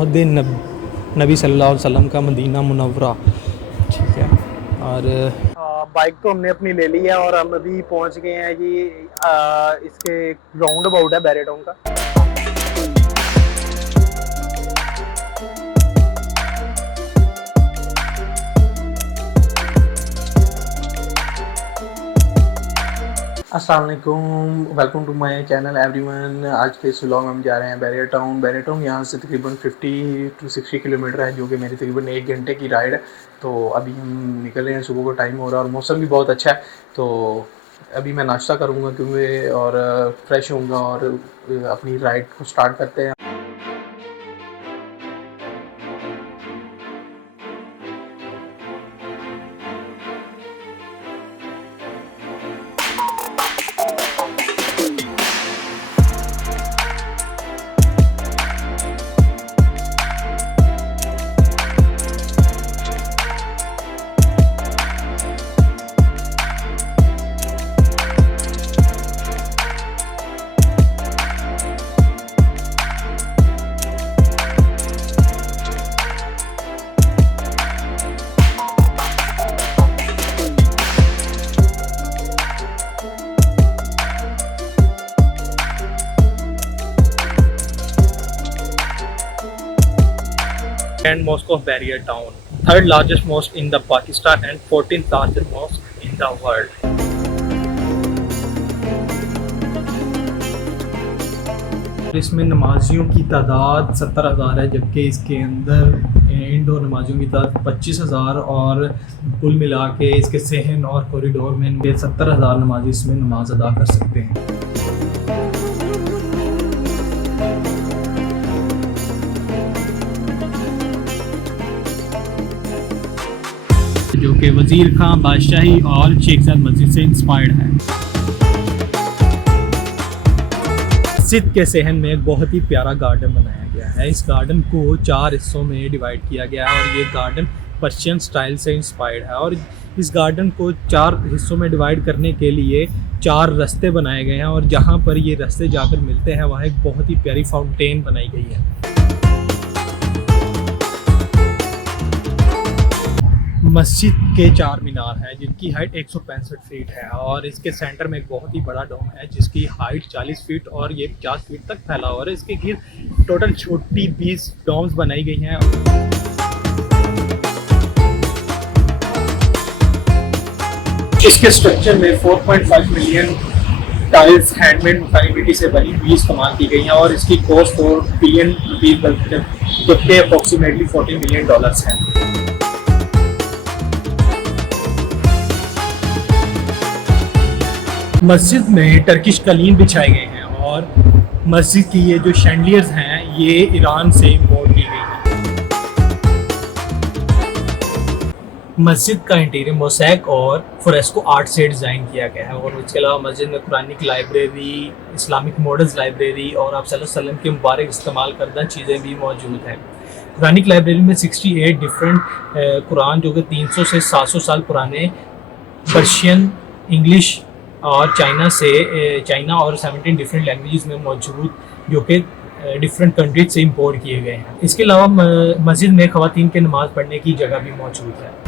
महद नबी सल्लल्लाहु अलैहि वसल्लम का मदीना मुनव्वरा। ठीक है, और बाइक तो हमने अपनी ले ली है और हम अभी पहुंच गए हैं जी इसके राउंड अबाउट है बैरियटाउन का। अस्सलाम वालेकुम, welcome to my channel everyone. आज के इस व्लॉग में हम जा रहे हैं बैरियटाउन। बैरियटाउन यहाँ से तकरीबन 50 to 60 किलोमीटर है, जो कि मेरी तकरीबन 1 घंटे की राइड है। तो अभी हम निकल रहे हैं, सुबह को टाइम हो रहा है और मौसम भी बहुत अच्छा है। तो अभी मैं नाश्ता करूँगा क्योंकि और फ्रेश होऊंगा और अपनी राइड को स्टार्ट करते हैं। And mosque of Barrier-Town, third largest mosque in the Pakistan and 14th largest mosque in the world. इसमें नमाजियों की तादाद 70,000 है, जबकि इसके अंदर इंडोर नमाजियों की तादाद 25,000 और कुल मिला के इसके सहन और कॉरिडोर में 70,000 नमाजी इसमें नमाज अदा कर सकते हैं। जो कि वज़ीर खां बादशाही और शेख ज़ायद मस्जिद से इंस्पायर्ड है। मस्जिद के सहन में एक बहुत ही प्यारा गार्डन बनाया गया है। इस गार्डन को 4 हिस्सों में डिवाइड किया गया है और ये गार्डन पर्शियन स्टाइल से इंस्पायर्ड है। और इस गार्डन को 4 हिस्सों में डिवाइड करने के लिए 4 रास्ते बनाए गए हैं और जहाँ पर ये रास्ते जाकर मिलते हैं वहाँ एक बहुत ही प्यारी फाउंटेन बनाई गई है। मस्जिद के 4 मीनार हैं जिनकी हाइट 165 फीट है और इसके सेंटर में एक बहुत ही बड़ा डोम है जिसकी हाइट 40 फीट और ये 50 फीट तक फैला हुआ है। इसके गिर टोटल छोटी 20 डोम्स बनाई गई हैं। इसके स्ट्रक्चर में 4.5 मिलियन टाइल्स हैंडमेड फैनिटी से बनी हुई इस्तेमाल की गई हैं और इसकी कॉस्ट 4 बिलियन रुपीज़ जबकि अप्रॉक्सीमेटली $40 मिलियन है। मस्जिद में टर्किश कलीन बिछाए गए हैं और मस्जिद की ये जो शैंडलियर्स हैं ये ईरान से इंपोर्ट की गई हैं। मस्जिद का इंटीरियर मोज़ैक और फ्रेस्को आर्ट से डिज़ाइन किया गया है और इसके अलावा मस्जिद में Quranic library, Islamic models library और आप सल्लल्लाहु अलैहि वसल्लम के मुबारक इस्तेमाल करदा चीज़ें भी मौजूद हैं। कुरानिक लाइब्रेरी में 68 डिफरेंट कुरान जो कि 300 से 700 साल पुराने पर्शियन, इंग्लिश और चाइना और 17 डिफरेंट लैंग्वेजेस में मौजूद जो कि डिफरेंट कंट्रीज से इंपोर्ट किए गए हैं। इसके अलावा मस्जिद में ख़वातीन के नमाज़ पढ़ने की जगह भी मौजूद है।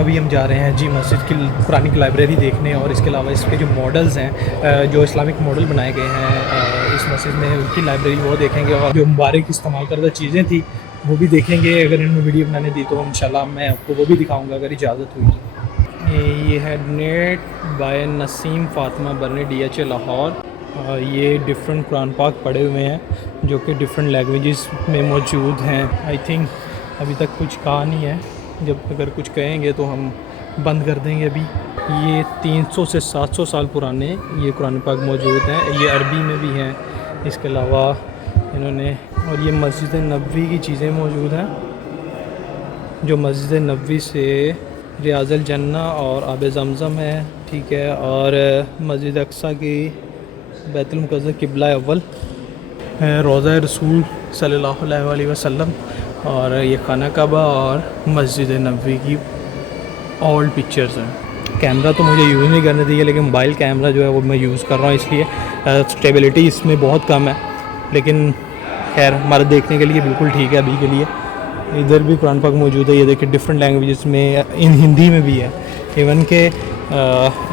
अभी हम जा रहे हैं जी मस्जिद की कुरानिक लाइब्रेरी देखने और इसके अलावा इसके जो मॉडल्स हैं जो इस्लामिक मॉडल बनाए गए हैं इस मस्जिद में उनकी लाइब्रेरी वो देखेंगे और जो मुबारक इस्तेमाल करदा चीज़ें थी वो भी देखेंगे। अगर इन्होंने वीडियो बनाने दी तो इंशाल्लाह मैं आपको वो भी दिखाऊंगा अगर इजाज़त हुई। ये है नेट बाय नसीम फ़ातिमा बरनी DH लाहौर। ये डिफरेंट कुरान पाक पढ़े हुए हैं जो कि डिफरेंट लैंग्वेजेस में मौजूद हैं। आई थिंक अभी तक कुछ कहा नहीं है, जब अगर कुछ कहेंगे तो हम बंद कर देंगे। अभी ये 300 से 700 साल पुराने ये कुरान पाक मौजूद हैं, ये अरबी में भी हैं। इसके अलावा इन्होंने और ये मस्जिद नबवी की चीज़ें मौजूद हैं जो मस्जिद नबवी से रियाज़ुल जन्ना और आब ज़मज़म है। ठीक है, और मस्जिद अक्सा की बैतुल मुक़द्दस क़िबला अव्वल रोज़ा रसूल सल्लल्लाहु अलैहि वसल्लम और ये खाना काबा और मस्जिद नबवी की ओल्ड पिक्चर्स हैं। कैमरा तो मुझे यूज़ नहीं करने चाहिए, लेकिन मोबाइल कैमरा जो है वो मैं यूज़ कर रहा हूँ, इसलिए स्टेबिलिटी इसमें बहुत कम है, लेकिन खैर हमारे देखने के लिए बिल्कुल ठीक है अभी के लिए। इधर भी कुरान पाक मौजूद है, ये देखिए डिफरेंट लैंग्वेजेस में, इन हिंदी में भी है, इवन के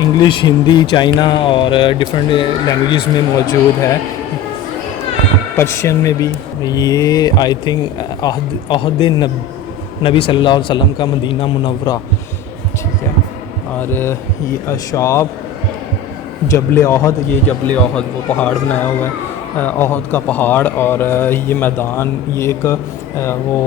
इंग्लिश, हिंदी, चाइना और डिफरेंट लैंग्वेजेस में मौजूद है, पर्शियन में भी। ये आई थिंक अहद नबी सल्लल्लाहु अलैहि वसल्लम का मदीना मुनव्वरा, ठीक है। और ये अशाब जबल अहद, ये जबल अहद वो पहाड़ बनाया हुआ है, अहद का पहाड़। और ये मैदान, ये एक वो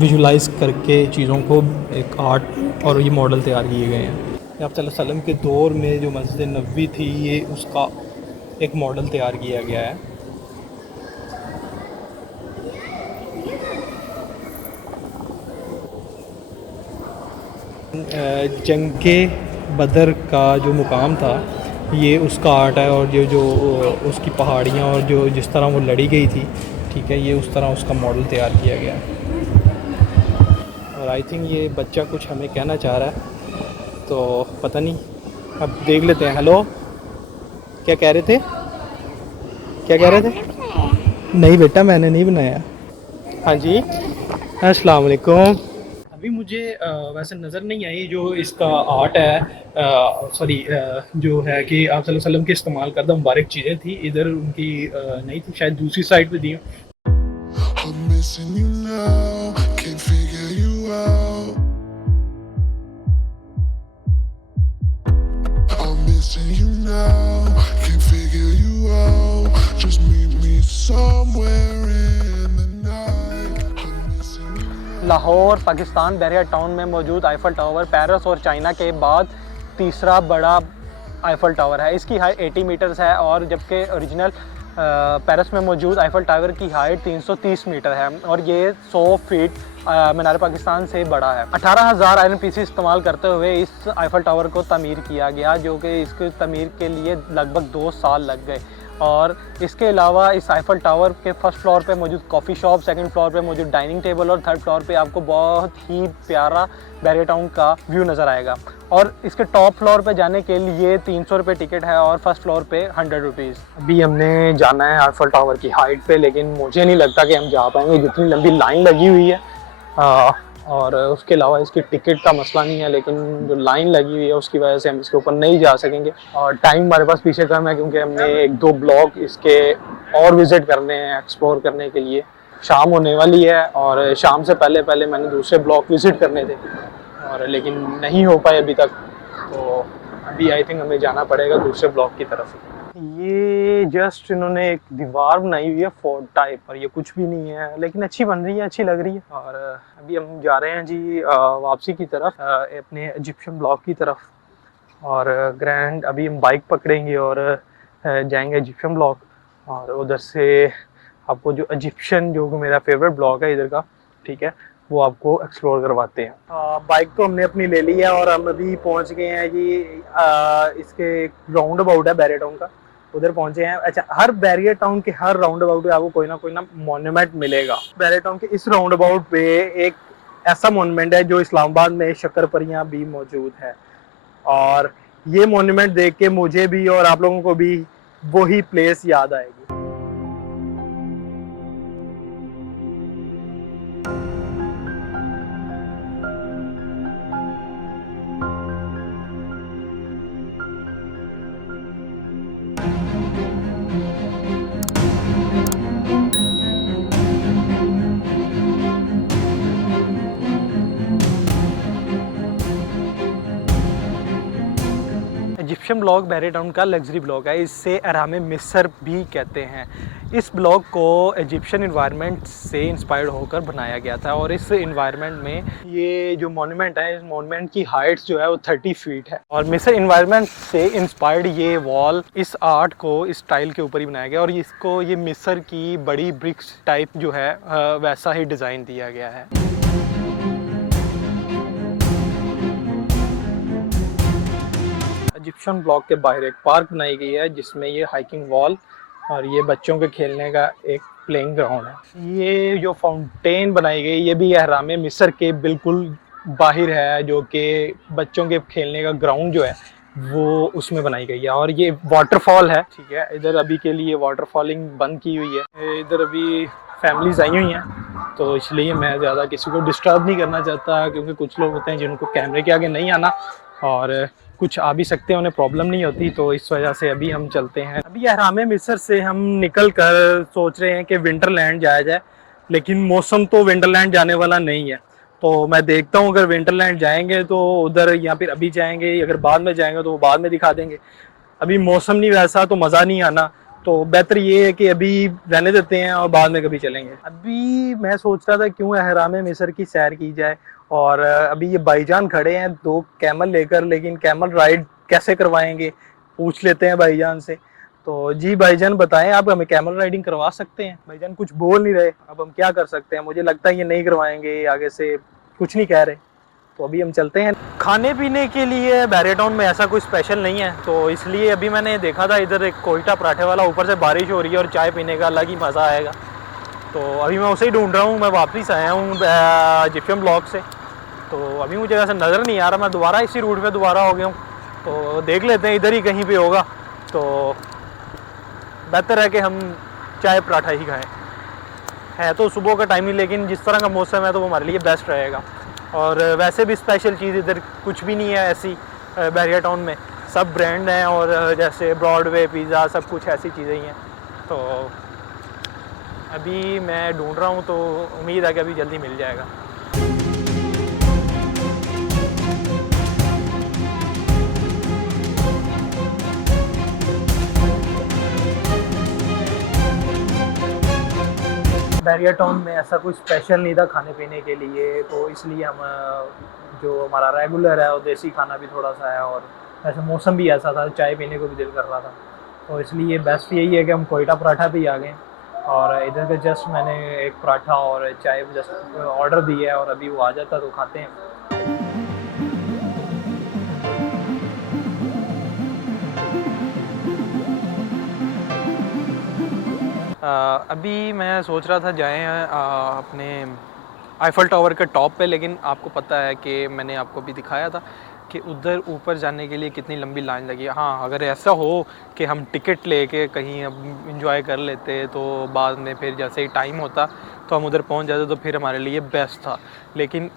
विजुलाइज करके चीज़ों को एक आर्ट और ये मॉडल तैयार किए गए हैं। आप सल्लल्लाहु अलैहि वसल्लम के दौर में जो मस्जिद नबवी थी, ये उसका एक मॉडल तैयार किया गया है। जंगे बदर का जो मुकाम था, ये उसका आर्ट है, और जो उसकी पहाड़ियाँ और जो जिस तरह वो लड़ी गई थी, ठीक है, ये उस तरह उसका मॉडल तैयार किया गया है। और आई थिंक ये बच्चा कुछ हमें कहना चाह रहा है, तो पता नहीं, अब देख लेते हैं। हेलो, क्या कह रहे थे? क्या कह रहे थे? नहीं बेटा, मैंने नहीं बनाया। हाँ जी, अस्सलाम वालेकुम। अभी मुझे वैसे नज़र नहीं आई जो इसका आर्ट है, सॉरी, जो है कि आप सल्लल्लाहु अलैहि वसल्लम के इस्तेमाल करदा मुबारक चीज़ें थी, इधर उनकी नहीं थी, शायद दूसरी साइड पे दी हूँ। लाहौर पाकिस्तान बैरियर टाउन में मौजूद आईफल टावर पेरिस और चाइना के बाद तीसरा बड़ा आईफल टावर है। इसकी हाइट 80 मीटर्स है, और जबकि ओरिजिनल पेरिस में मौजूद आईफल टावर की हाइट 330 मीटर है, और ये 100 फीट मीनार पाकिस्तान से बड़ा है। 18,000 आयरन पीसी इस्तेमाल करते हुए इस आईफल टावर को तमीर किया गया, जो कि इसकी तमीर के लिए लगभग 2 साल लग गए। और इसके अलावा इस आईफल टावर के फर्स्ट फ्लोर पे मौजूद कॉफ़ी शॉप, सेकंड फ्लोर पे मौजूद डाइनिंग टेबल, और थर्ड फ्लोर पे आपको बहुत ही प्यारा बैरियर टाउन का व्यू नज़र आएगा। और इसके टॉप फ्लोर पे जाने के लिए 300 रुपये टिकट है, और फर्स्ट फ्लोर पे 100 रुपीज़। अभी हमने जाना है आईफल टावर की हाइट पे, लेकिन मुझे नहीं लगता कि हम जा पाएंगे, जितनी लंबी लाइन लगी हुई है। और उसके अलावा इसकी टिकट का मसला नहीं है, लेकिन जो लाइन लगी हुई है उसकी वजह से हम इसके ऊपर नहीं जा सकेंगे। और टाइम हमारे पास पीछे कम है, क्योंकि हमने 1-2 ब्लॉक इसके और विज़िट करने हैं, एक्सप्लोर करने के लिए। शाम होने वाली है, और शाम से पहले पहले मैंने दूसरे ब्लॉक विज़िट करने थे, और लेकिन नहीं हो पाए अभी तक, तो अभी आई थिंक हमें जाना पड़ेगा दूसरे ब्लॉक की तरफ। ये जस्ट इन्होंने एक दीवार बनाई हुई है फोर्ट टाइप, और ये कुछ भी नहीं है, लेकिन अच्छी बन रही है, अच्छी लग रही है। और अभी हम जा रहे हैं जी वापसी की तरफ, अपने इजिप्शियन ब्लॉक की तरफ। और ग्रैंड अभी हम बाइक पकड़ेंगे और जाएंगे इजिप्शियन ब्लॉक, और उधर से आपको जो इजिप्शियन, जो मेरा फेवरेट ब्लॉक है इधर का, ठीक है, वो आपको एक्सप्लोर करवाते हैं। बाइक तो हमने अपनी ले ली है, और हम अभी पहुंच गए हैं जी इसके राउंड अबाउट है बैरियर टाउन का, उधर पहुंचे हैं। अच्छा, हर बैरियर टाउन के हर राउंड अबाउट पे आपको कोई ना मॉन्यूमेंट मिलेगा। बैरियर टाउन के इस राउंड अबाउट पे एक ऐसा मॉन्यूमेंट है जो इस्लामाबाद में शक्करपरियां भी मौजूद है, और ये मॉन्यूमेंट देख के मुझे भी और आप लोगों को भी वही प्लेस याद आएगी। इजिप्शियन ब्लॉक बैरियर टाउन का लग्जरी ब्लॉक है, इससे अहराम मिस्र भी कहते हैं। इस ब्लॉक को इजिप्शियन इन्वायरमेंट से इंस्पायर्ड होकर बनाया गया था, और इस इन्वायरमेंट में ये जो मॉन्यूमेंट है, इस मॉन्यूमेंट की हाइट्स जो है वो 30 फीट है। और मिस्र इन्वायरमेंट से इंस्पायर्ड ये वॉल, इस आर्ट को इस टाइल के ऊपर ही बनाया गया, और इसको ये मिस्र की बड़ी ब्रिक्स टाइप जो है वैसा ही डिज़ाइन दिया गया है। इजिप्शियन ब्लॉक के बाहर एक पार्क बनाई गई है, जिसमें ये हाइकिंग वॉल और ये बच्चों के खेलने का एक प्लेइंग ग्राउंड है। ये जो फाउंटेन बनाई गई, ये भी अहराम मिस्र के बिल्कुल बाहर है जो कि बच्चों के खेलने का ग्राउंड जो है वो उसमें बनाई गई है। और ये वाटरफॉल है, ठीक है। इधर अभी के लिए वाटरफॉलिंग बंद की हुई है। इधर अभी फैमिलीज आई हुई हैं, तो इसलिए मैं ज़्यादा किसी को डिस्टर्ब नहीं करना चाहता, क्योंकि कुछ लोग होते हैं जिनको कैमरे के आगे नहीं आना और कुछ आ भी सकते हैं, उन्हें प्रॉब्लम नहीं होती। तो इस वजह से अभी हम चलते हैं। अभी अहराम मिस्र से हम निकल कर सोच रहे हैं कि विंटरलैंड जाया जाए, लेकिन मौसम तो विंटरलैंड जाने वाला नहीं है। तो मैं देखता हूँ अगर विंटरलैंड जाएंगे तो उधर, या फिर अभी जाएंगे, अगर बाद में जाएंगे तो वो बाद में दिखा देंगे। अभी मौसम नहीं वैसा तो मज़ा नहीं आना, तो बेहतर ये है कि अभी रहने देते हैं और बाद में कभी चलेंगे। अभी मैं सोच रहा था क्यों अहराम मिस्र की सैर की जाए, और अभी ये भाईजान खड़े हैं 2 कैमल लेकर, लेकिन कैमल राइड कैसे करवाएंगे पूछ लेते हैं भाईजान से। तो जी भाईजान बताएं, आप हमें कैमल राइडिंग करवा सकते हैं? भाईजान कुछ बोल नहीं रहे, अब हम क्या कर सकते हैं। मुझे लगता है ये नहीं करवाएंगे, आगे से कुछ नहीं कह रहे। तो अभी हम चलते हैं। खाने पीने के लिए बहरिया टाउन में ऐसा कोई स्पेशल नहीं है, तो इसलिए अभी मैंने देखा था इधर एक कोयटा पराठे वाला, ऊपर से बारिश हो रही है और चाय पीने का अलग ही मज़ा आएगा। तो अभी मैं उसे ही ढूंढ रहा हूँ। मैं वापस आया हूँ जिप्सम ब्लॉक से, तो अभी मुझे ऐसा नज़र नहीं आ रहा। मैं दोबारा इसी रूट पे दोबारा हो गया हूँ, तो देख लेते हैं इधर ही कहीं पे होगा तो बेहतर है कि हम चाय पराठा ही खाएं। है तो सुबह का टाइम ही, लेकिन जिस तरह का मौसम है तो वो हमारे लिए बेस्ट रहेगा। और वैसे भी स्पेशल चीज़ इधर कुछ भी नहीं है ऐसी बहरिया टाउन में, सब ब्रांड हैं, और जैसे ब्रॉडवे पिज़्ज़ा सब कुछ ऐसी चीज़ें ही हैं। तो अभी मैं ढूंढ रहा हूँ, तो उम्मीद है कि अभी जल्दी मिल जाएगा। बहरिया टाउन में ऐसा कोई स्पेशल नहीं था खाने पीने के लिए, तो इसलिए हम जो हमारा रेगुलर है वो देसी खाना भी थोड़ा सा है, और ऐसे मौसम भी ऐसा था, चाय पीने को भी दिल कर रहा था। तो इसलिए बेस्ट यही है कि हम कोयटा पराठा भी आ गए, और इधर के जस्ट मैंने एक पराठा और चाय जस्ट ऑर्डर दी है, और अभी वो आ जाता तो खाते हैं। अभी मैं सोच रहा था जाएं अपने आईफल टावर के टॉप पे, लेकिन आपको पता है कि मैंने आपको भी दिखाया था कि उधर ऊपर जाने के लिए कितनी लंबी लाइन लगी है। हाँ, अगर ऐसा हो कि हम टिकट लेके कहीं अब इंजॉय कर लेते तो बाद में फिर जैसे ही टाइम होता तो हम उधर पहुंच जाते तो फिर हमारे लिए बेस्ट था। लेकिन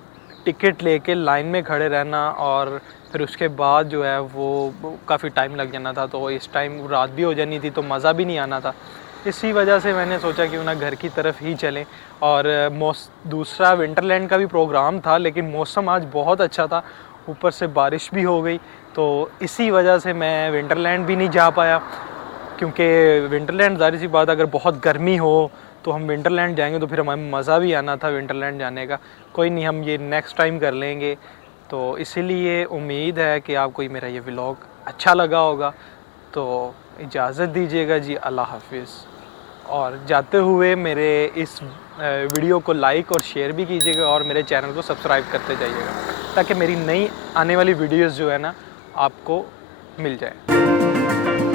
टिकट लेके लाइन में खड़े रहना और फिर उसके बाद जो है वो काफ़ी टाइम लग जाना था, तो इस टाइम रात भी हो जानी थी तो मज़ा भी नहीं आना था। इसी वजह से मैंने सोचा कि ना घर की तरफ ही चलें। और दूसरा विंटरलैंड का भी प्रोग्राम था, लेकिन मौसम आज बहुत अच्छा था, ऊपर से बारिश भी हो गई, तो इसी वजह से मैं विंटरलैंड भी नहीं जा पाया। क्योंकि विंटरलैंड ज़ाहिर सी बात, अगर बहुत गर्मी हो तो हम विंटरलैंड जाएंगे तो फिर हमें मज़ा भी आना था विंटरलैंड जाने का। कोई नहीं, हम ये नेक्स्ट टाइम कर लेंगे। तो इसीलिए उम्मीद है कि आपको मेरा ये व्लॉग अच्छा लगा होगा। तो इजाज़त दीजिएगा जी, अल्लाह हाफिज़। और जाते हुए मेरे इस वीडियो को लाइक और शेयर भी कीजिएगा, और मेरे चैनल को सब्सक्राइब करते जाइएगा, ताकि मेरी नई आने वाली वीडियोस जो है ना आपको मिल जाए।